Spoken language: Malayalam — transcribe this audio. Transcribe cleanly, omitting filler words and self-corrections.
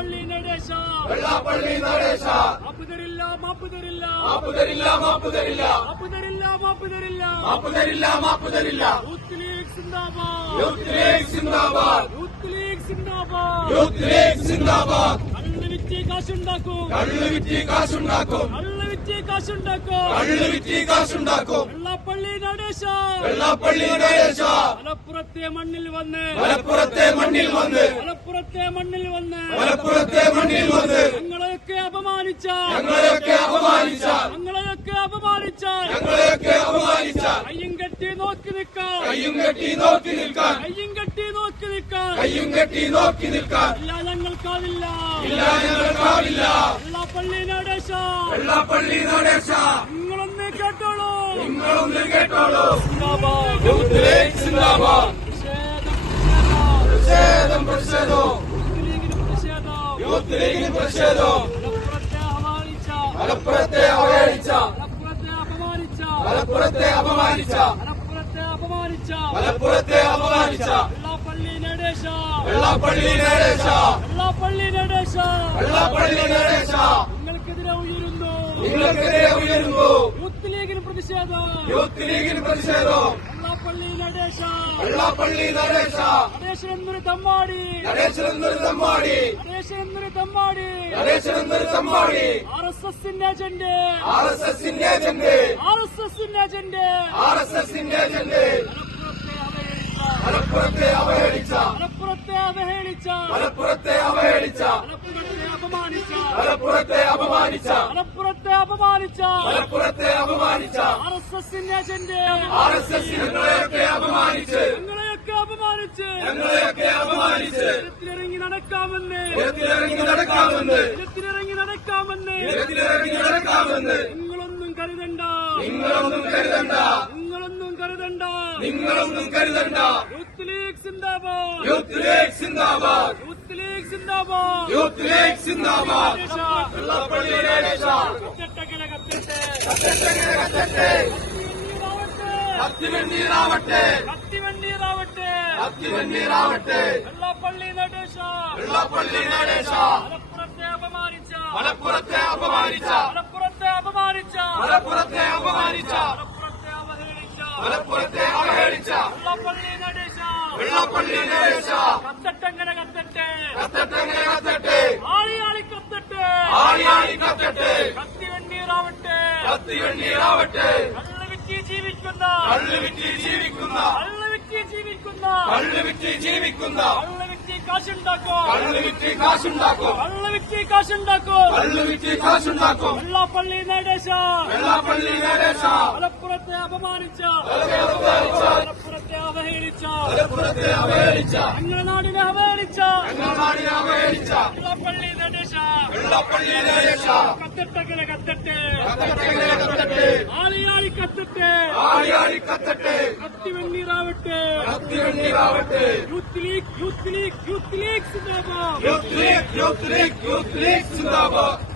വെള്ളാപ്പള്ളി നടേശ മാപ്പ് തരില്ല മാപ്പ് തരില്ല മാപ്പ് തരില്ല മാപ്പ് തരില്ല മാപ്പ് തരില്ല മാപ്പ് തരില്ല മാപ്പ് തരില്ല മാപ്പ് തരില്ല യൂത്ത് ലീഗ് സിന്ദാബാദ് യൂത്ത് ലീഗ് സിന്ദാബാദ് യൂത്ത് ലീഗ് സിന്ദാബാദ് യൂത്ത് ലീഗ് സിന്ദാബാദ് കള്ള് വിറ്റ് കാശുണ്ടാക്കും കള്ള് വിറ്റ് കാശുണ്ടാക്കും കള്ള് വിറ്റ് കാശുണ്ടാക്കും കള്ള് വിറ്റ് കാശുണ്ടാക്കും വെള്ളാപ്പള്ളി നടേശ വെള്ളാപ്പള്ളി നടേശ മലപ്പുറത്തെ മണ്ണിൽ വന്ന് മലപ്പുറത്തെ മണ്ണിൽ വന്ന് മലപ്പുറത്തെ മണ്ണിൽ വന്ന് മലപ്പുറത്തെ മണ്ണിൽ വന്ന് ഞങ്ങളെയൊക്കെ അപമാനിച്ച ഞങ്ങളെയൊക്കെ അപമാനിച്ച ഞങ്ങളെയൊക്കെ അപമാനിച്ച ഞങ്ങളെയൊക്കെ അപമാനിച്ച കയ്യും കെട്ടി നോക്കി നിൽക്കാൻ കയ്യും കെട്ടി നോക്കി നിൽക്കാൻ കയ്യും കെട്ടി നോക്കി നിൽക്കാൻ കയ്യും കെട്ടി നോക്കി നിൽക്കാൻ ഇല്ല ഞങ്ങൾക്കാവില്ല ഇല്ല ഞങ്ങൾക്കാവില്ല വെള്ളാപ്പള്ളി നടേശ വെള്ളാപ്പള്ളി നടേശ നിങ്ങളൊന്ന് കേട്ടോളൂ നിങ്ങളൊന്ന് കേട്ടോളൂ സിന്ദാബാദ് യൂത്ത് ലീഗ് സിന്ദാബാദ് പ്രതിഷേധം പ്രതിഷേധം യൂത്ത് ലീഗിന് പ്രതിഷേധം മലപ്പുറത്തെ അവഹേളിച്ച മലപ്പുറത്തെ അപമാനിച്ച മലപ്പുറത്തെ അപമാനിച്ച മലപ്പുറത്തെ അപമാനിച്ച വെള്ളാപ്പള്ളി നടേശ വെള്ളാപ്പള്ളി നടേശ വെള്ളാപ്പള്ളി നടേശ വെള്ളാപ്പള്ളി നടേശ നിങ്ങൾക്കെതിരെ ഉയരുന്നു നിങ്ങൾക്കെതിരെ ഉയരുന്നു യൂത്ത് ലീഗിന് പ്രതിഷേധം യൂത്ത് ലീഗിന് പ്രതിഷേധം Vellappally Natesa Vellappally നടേശ നടേശനെന്നൊരു തമ്മാടി നടേശനെന്നൊരു തമ്മാടി നടേശനെന്നൊരു തമ്മാടി നടേശനെന്നൊരു തമ്മാടി RSSന്റെ agenda RSSന്റെ agenda RSSന്റെ agenda RSSന്റെ agenda മലപ്പുറത്തെ അവഹേളിച്ച മലപ്പുറത്തെ അവഹേളിച്ച മലപ്പുറത്തെ അവഹേളിച്ച മലപ്പുറത്തെ അപമാനിച്ച മലപ്പുറത്തെ അപമാനിച്ച മലപ്പുറത്തെ അപമാനിച്ച മലപ്പുറത്തെ അപമാനിച്ച RSSന്റെ അജണ്ട RSS ഞങ്ങളെയൊക്കെ അപമാനിച്ച് ഞങ്ങളെയൊക്കെ അപമാനിച്ച് ഞങ്ങളെയൊക്കെ അപമാനിച്ച് നിരത്തിലിറങ്ങി നടക്കാമെന്ന് നിരത്തിലിറങ്ങി നടക്കാമെന്ന് നിരത്തിലിറങ്ങി നടക്കാമെന്ന് നിരത്തിലിറങ്ങി നടക്കാമെന്ന് നിങ്ങളൊന്നും കരുതണ്ട നിങ്ങളൊന്നും കരുതണ്ട നിങ്ങളൊന്നും കരുതണ്ട നിങ്ങളൊന്നും കരുതണ്ട യൂത്ത് ലീഗ് സിന്ദാബാദ് യൂത്ത് ലീഗ് സിന്ദാബാദ് യൂത്ത് ലീഗ് സിന്ദാബാദ് യൂത്ത് ലീഗ് സിന്ദാബാദ് വെള്ളാപ്പള്ളി നടേശ കത്തട്ടകല കത്തട്ടെ കത്തട്ടെങ്ങനെ കത്തട്ടെ കത്തിവെണ്ണീറാവട്ടെ കത്തിവെണ്ണീറാവട്ടെ കത്തിവെണ്ണീറാവട്ടെ കത്തിവെണ്ണീറാവട്ടെ വെള്ളാപ്പള്ളി നടേശ വെള്ളാപ്പള്ളി നടേശ മലപ്പുറത്തെ അപമാനിച്ച മലപ്പുറത്തെ അപമാനിച്ച മലപ്പുറത്തെ അപമാനിച്ച മലപ്പുറത്തെ അപമാനിച്ച മലപ്പുറത്തെ അവഹേളിച്ച മലപ്പുറത്തെ അവഹേളിച്ച വെള്ളാപ്പള്ളി നടേശ വെള്ളാപ്പള്ളി നടേശ കത്തട്ടങ്ങനെ കത്തട്ടെ കത്തട്ടെങ്ങനെ കത്തട്ടെ ആളിയാളി കത്തട്ടെ ആളിയാളി കത്തട്ടെ കത്തിവെണ്ണീറാവട്ടെ കത്തിവെണ്ണീറാവട്ടെ കള്ള് വിറ്റ് ജീവിക്കുന്ന കള്ള് വിറ്റ് ജീവിക്കുന്ന കള്ള് വിറ്റ് ജീവിക്കുന്ന കള്ള് വിറ്റ് ജീവിക്കുന്ന കള്ള് വിറ്റ് കാശുണ്ടാക്കോ കള്ള് വിറ്റ് കാശുണ്ടാക്കും കള്ള് വിറ്റ് കാശുണ്ടാക്കോ കള്ള് വിറ്റ് കാശുണ്ടാക്കും വെള്ളാപ്പള്ളി നടേശ വെള്ളാപ്പള്ളി നടേശ മലപ്പുറത്തെ അപമാനിച്ച മലപ്പുറത്തെ അവഹേളിച്ച മലപ്പുറത്തെ അവഹേളിച്ച ഞങ്ങളുടെ നാടിനെ അവഹേളിച്ച ഞങ്ങളുടെ നാടിനെ അവഹേളിച്ച വെള്ളാപ്പള്ളി നടേശ വെള്ളാപ്പള്ളി നടേശ കത്തട്ടകല കത്തട്ടെ കത്തട്ടെങ്ങനെ കത്തട്ടെ ആളിയാളി കത്തട്ടെ ആളിയാളി കത്തട്ടെ കത്തിവെണ്ണീറാവട്ടെ കത്തിവെണ്ണീറാവട്ടെ youth league youth league youth league സിന്ദാബാദ് youth league youth league youth league സിന്ദാബാദ്